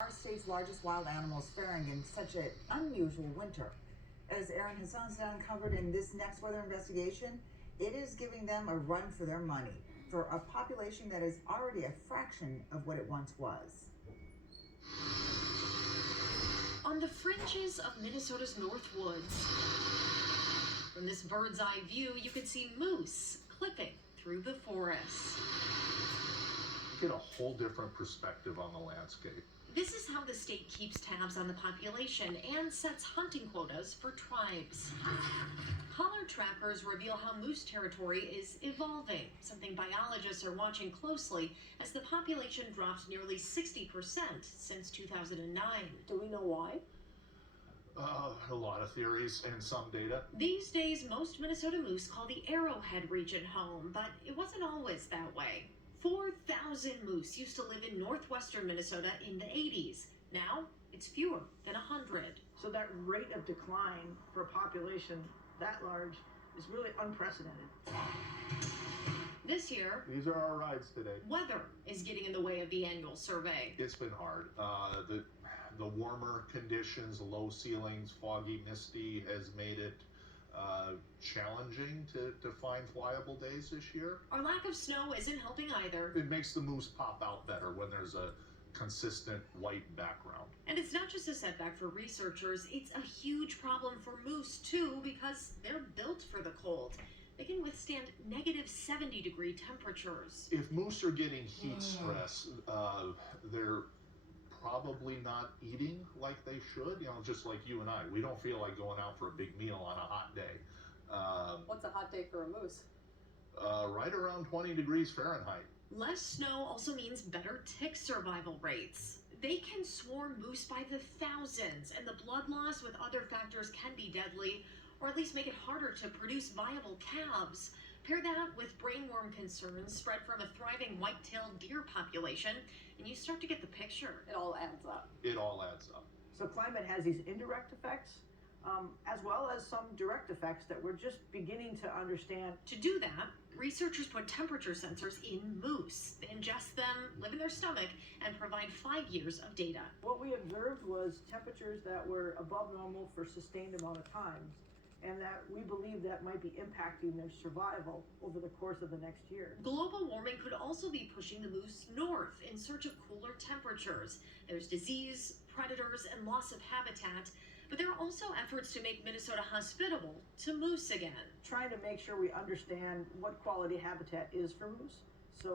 Our state's largest wild animals faring in such an unusual winter. As Aaron Hassan's uncovered in this next weather investigation, it is giving them a run for their money for a population that is already a fraction of what it once was. On the fringes of Minnesota's North Woods, from this bird's eye view, you can see moose clipping through the forest. Get a whole different perspective on the landscape. This is how the state keeps tabs on the population and sets hunting quotas for tribes. Collar trackers reveal how moose territory is evolving, something biologists are watching closely as the population dropped nearly 60% since 2009. Do we know why? A lot of theories and some data. These days, most Minnesota moose call the Arrowhead region home, but it wasn't always that way. 4,000 moose used to live in northwestern Minnesota in the 80s. Now, it's fewer than 100. So that rate of decline for a population that large is really unprecedented. This year, These are our rides today. weather is getting in the way of the annual survey. It's been hard. The warmer conditions, low ceilings, foggy, misty has made it challenging to find flyable days this year. Our lack of snow isn't helping either. It makes the moose pop out better when there's a consistent white background. And it's not just a setback for researchers, it's a huge problem for moose too because they're built for the cold. They can withstand negative 70-degree temperatures. If moose are getting heat stress, they're probably not eating like they should. Just like you and I, we don't feel like going out for a big meal on a hot day. What's a hot day for a moose? Right around 20 degrees Fahrenheit. Less snow also means better tick survival rates. They can swarm moose by the thousands, and the blood loss with other factors can be deadly, or at least make it harder to produce viable calves. Pair that with brainworm concerns spread from a thriving white-tailed deer population, and you start to get the picture. It all adds up. It all adds up. So climate has these indirect effects, as well as some direct effects that we're just beginning to understand. To do that, researchers put temperature sensors in moose. They ingest them, live in their stomach, and provide 5 years of data. What we observed was temperatures that were above normal for sustained amount of time, and that we believe that might be impacting their survival over the course of the next year. Global warming could also be pushing the moose north in search of cooler temperatures. There's disease, predators, and loss of habitat, but there are also efforts to make Minnesota hospitable to moose again. Trying to make sure we understand what quality habitat is for moose. So